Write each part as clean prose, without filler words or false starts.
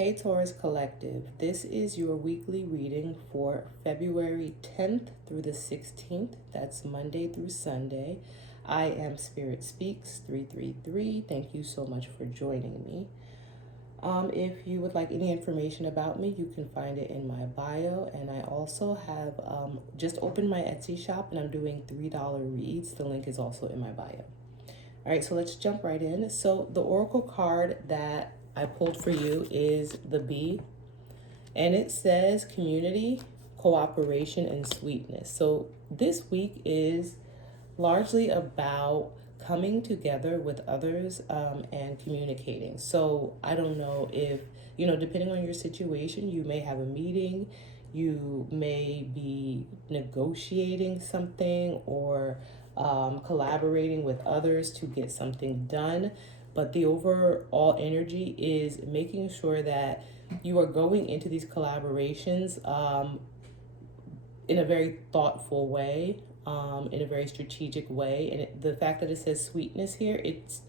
Hey Taurus Collective, this is your weekly reading for February 10th through the 16th. That's Monday through Sunday. I am Spirit Speaks 333. Thank you so much for joining me. If you would like any information about me, you can find it in my bio. And I also have just opened my Etsy shop and I'm doing $3 reads. The link is also in my bio. All right, so let's jump right in. So the oracle card that I pulled for you is the Bee, and it says community, cooperation, and sweetness. So this week is largely about coming together with others and communicating. So I don't know if, depending on your situation, you may have a meeting, you may be negotiating something or collaborating with others to get something done. But the overall energy is making sure that you are going into these collaborations in a very thoughtful way, in a very strategic way. And the fact that it says sweetness here, it's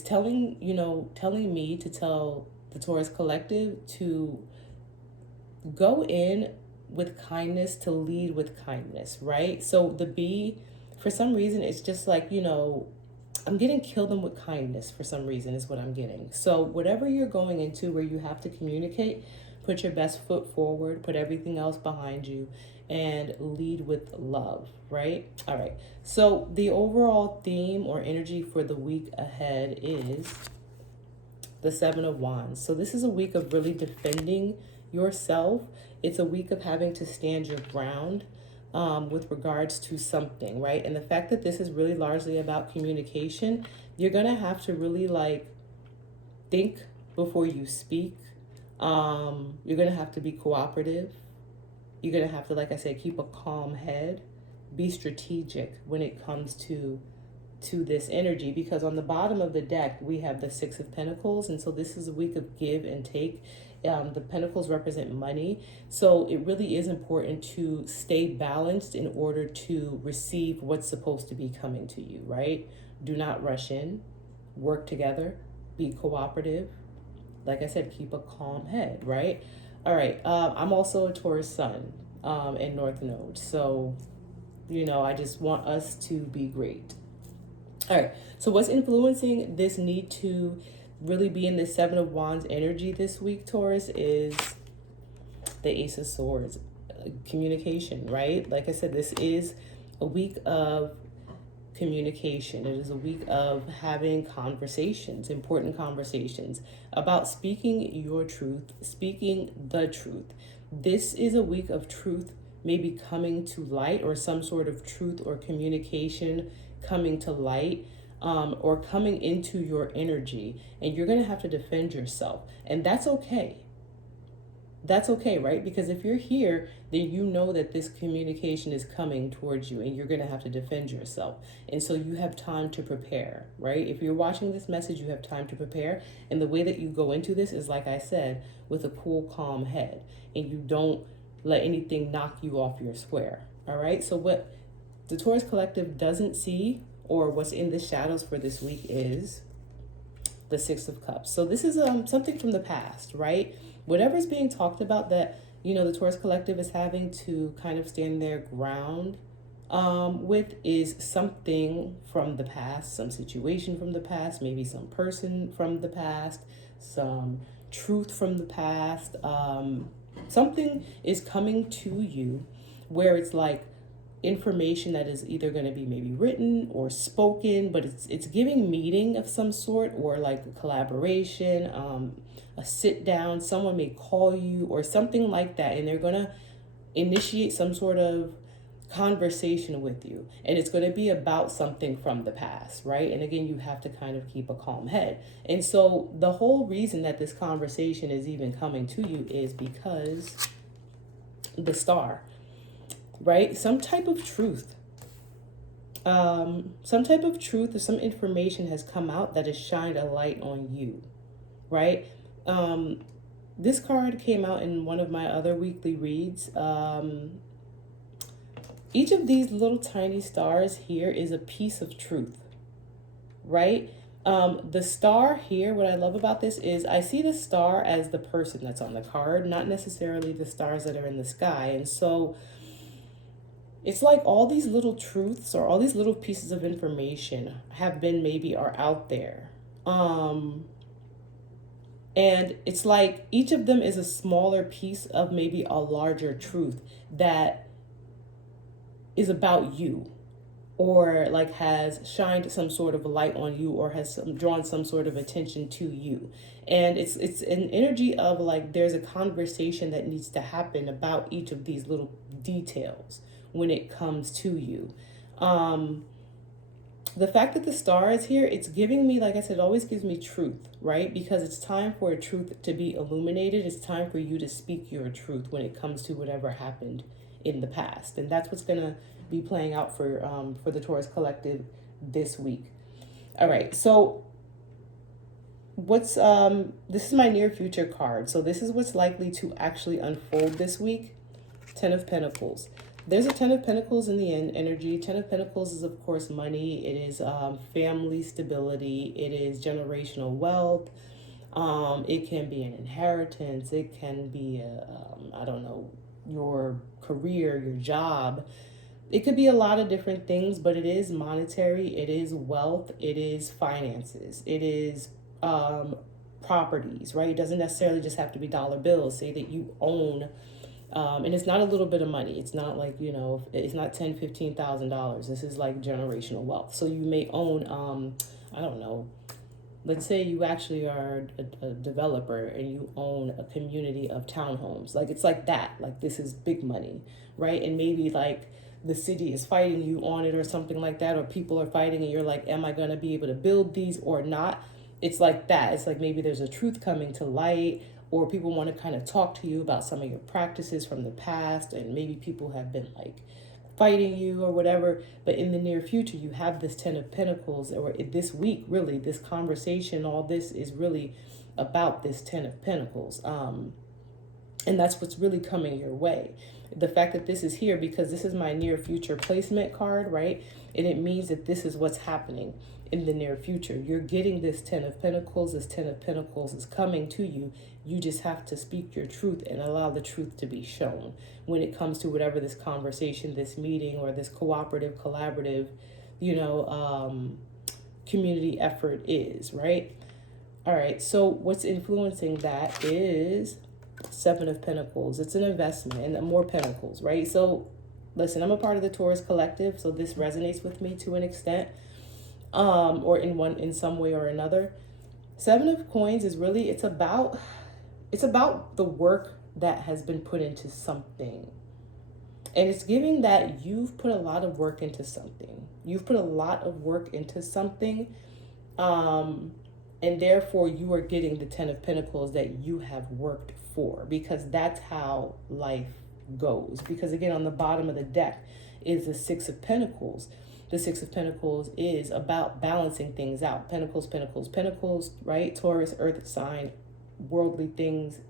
telling me to tell the Taurus Collective to go in with kindness, to lead with kindness, right? So the Bee, for some reason, it's just like, I'm getting kill them with kindness for some reason is what I'm getting. So whatever you're going into where you have to communicate, put your best foot forward, put everything else behind you, and lead with love, right? All right. So the overall theme or energy for the week ahead is the Seven of Wands. So this is a week of really defending yourself. It's a week of having to stand your ground with regards to something, right? And the fact that this is really largely about communication, you're going to have to really think before you speak. You're going to have to be cooperative. You're going to have to, like I said, keep a calm head, be strategic when it comes to this energy, because on the bottom of the deck we have the Six of Pentacles, and so this is a week of give and take. The pentacles represent money, so it really is important to stay balanced in order to receive what's supposed to be coming to you, right? Do not rush in, work together, be cooperative. Like I said, keep a calm head, right? All right, I'm also a Taurus sun in North Node, so I just want us to be great. All right, so what's influencing this need to really be in the Seven of Wands energy this week, Taurus, is the Ace of Swords, communication, right? Like I said, this is a week of communication. It is a week of having conversations, important conversations about speaking your truth, speaking the truth. This is a week of truth maybe coming to light, or some sort of truth or communication coming to light, or coming into your energy, and you're going to have to defend yourself, and that's okay. That's okay, right? Because if you're here, then you know that this communication is coming towards you and you're going to have to defend yourself. And so you have time to prepare, right? If you're watching this message, you have time to prepare. And the way that you go into this is, like I said, with a cool, calm head, and you don't let anything knock you off your square. All right. So what the Taurus Collective doesn't see, or what's in the shadows for this week, is the Six of Cups. So this is something from the past, right? Whatever's being talked about that, the Taurus Collective is having to kind of stand their ground with, is something from the past, some situation from the past, maybe some person from the past, some truth from the past. Something is coming to you where it's like information that is either going to be maybe written or spoken, but it's giving meaning of some sort, or like a collaboration, a sit down, someone may call you or something like that, and they're going to initiate some sort of conversation with you, and it's going to be about something from the past, right? And again, you have to kind of keep a calm head. And so the whole reason that this conversation is even coming to you is because the Star, right? Some type of truth or some information has come out that has shined a light on you, right? This card came out in one of my other weekly reads. Each of these little tiny stars here is a piece of truth, right? The star here, what I love about this is I see the star as the person that's on the card, not necessarily the stars that are in the sky. And so it's like all these little truths or all these little pieces of information have been maybe are out there. And it's like each of them is a smaller piece of maybe a larger truth that is about you, or like has shined some sort of light on you, or has drawn some sort of attention to you. And it's an energy of like there's a conversation that needs to happen about each of these little details when it comes to you. The fact that the star is here, it's giving me, like I said, it always gives me truth, right? Because it's time for a truth to be illuminated. It's time for you to speak your truth when it comes to whatever happened in the past. And that's what's going to be playing out for the Taurus Collective this week. All right, so what's this is my near future card. So this is what's likely to actually unfold this week. 10 of Pentacles. There's a 10 of Pentacles in the end energy. 10 of Pentacles is, of course, money. It is family stability. It is generational wealth. It can be an inheritance. It can be, I don't know, your career, your job. It could be a lot of different things, but it is monetary. It is wealth. It is finances. It is properties, right? It doesn't necessarily just have to be dollar bills. Say that you own and it's not a little bit of money. It's not like, you know, it's not $10,000-$15,000. This is like generational wealth. So you may own, I don't know, let's say you actually are a developer and you own a community of townhomes. Like it's like that. Like this is big money, right? And maybe like the city is fighting you on it or something like that, or people are fighting and you're like, am I going to be able to build these or not? It's like that. It's like maybe there's a truth coming to light, or people want to kind of talk to you about some of your practices from the past, and maybe people have been like fighting you or whatever. But in the near future, you have this 10 of Pentacles, or this week, really, this conversation, all this is really about this 10 of Pentacles. And that's what's really coming your way. The fact that this is here, because this is my near future placement card, right? And it means that this is what's happening in the near future. You're getting this 10 of Pentacles. This 10 of Pentacles is coming to you. You just have to speak your truth and allow the truth to be shown when it comes to whatever this conversation, this meeting, or this cooperative, collaborative, you know, community effort is, right? All right, so what's influencing that is 7 of Pentacles. It's an investment and more Pentacles, right? So listen, I'm a part of the Taurus Collective, so this resonates with me to an extent, or in some way or another. 7 of Coins is really, it's about the work that has been put into something. And it's giving that you've put a lot of work into something. You've put a lot of work into something. And therefore you are getting the 10 of Pentacles that you have worked for, because that's how life goes. Because again, on the bottom of the deck is the 6 of Pentacles. The 6 of Pentacles is about balancing things out. Pentacles, Pentacles, Pentacles, right? Taurus, earth sign, worldly things.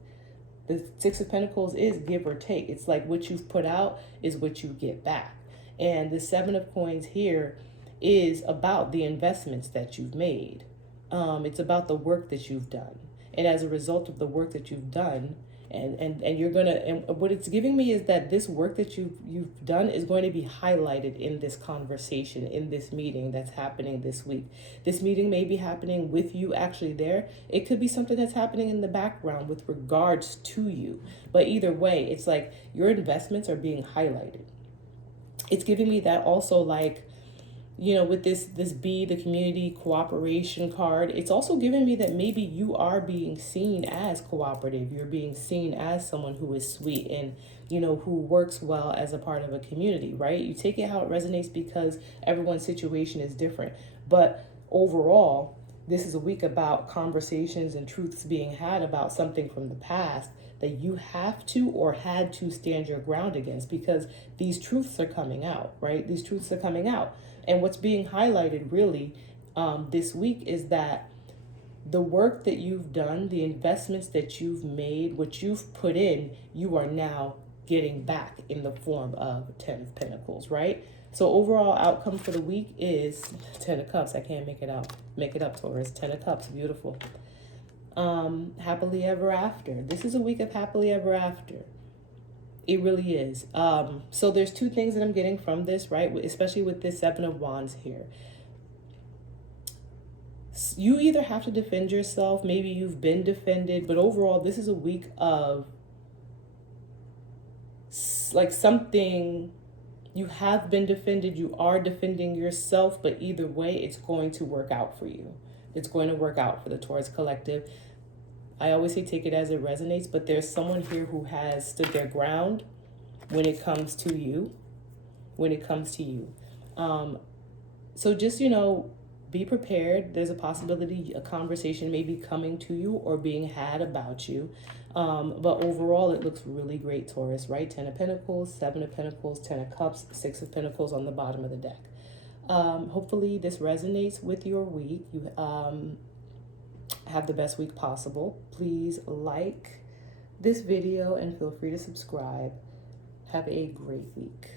The 6 of Pentacles is give or take. It's like what you've put out is what you get back. And the 7 of Coins here is about the investments that you've made. It's about the work that you've done. And as a result of the work that you've done, and you're gonna, and what it's giving me is that this work that you've done is going to be highlighted in this conversation, in this meeting that's happening this week. This meeting may be happening with you actually there. It could be something that's happening in the background with regards to you. But either way, it's like your investments are being highlighted. It's giving me that also, like, you know, with this B, the community cooperation card, it's also giving me that maybe you are being seen as cooperative. You're being seen as someone who is sweet and, you know, who works well as a part of a community, right? You take it how it resonates, because everyone's situation is different. But overall, this is a week about conversations and truths being had about something from the past that you have to or had to stand your ground against, because these truths are coming out, right? These truths are coming out. And what's being highlighted really this week is that the work that you've done, the investments that you've made, what you've put in, you are now getting back in the form of 10 of Pentacles, right? So overall outcome for the week is 10 of Cups. I can't make it up, Taurus. 10 of Cups, beautiful. Happily ever after. This is a week of happily ever after. It really is. So there's two things that I'm getting from this, right? Especially with this Seven of Wands here. You either have to defend yourself, maybe you've been defended, but overall, this is a week of like something, you have been defended, you are defending yourself, but either way, it's going to work out for you. It's going to work out for the Taurus collective. I always say take it as it resonates, but there's someone here who has stood their ground when it comes to you. So just, be prepared. There's a possibility a conversation may be coming to you or being had about you. But overall, it looks really great, Taurus, right? 10 of Pentacles, 7 of Pentacles, 10 of Cups, 6 of Pentacles on the bottom of the deck. Hopefully this resonates with your week. You have the best week possible. Please like this video and feel free to subscribe. Have a great week.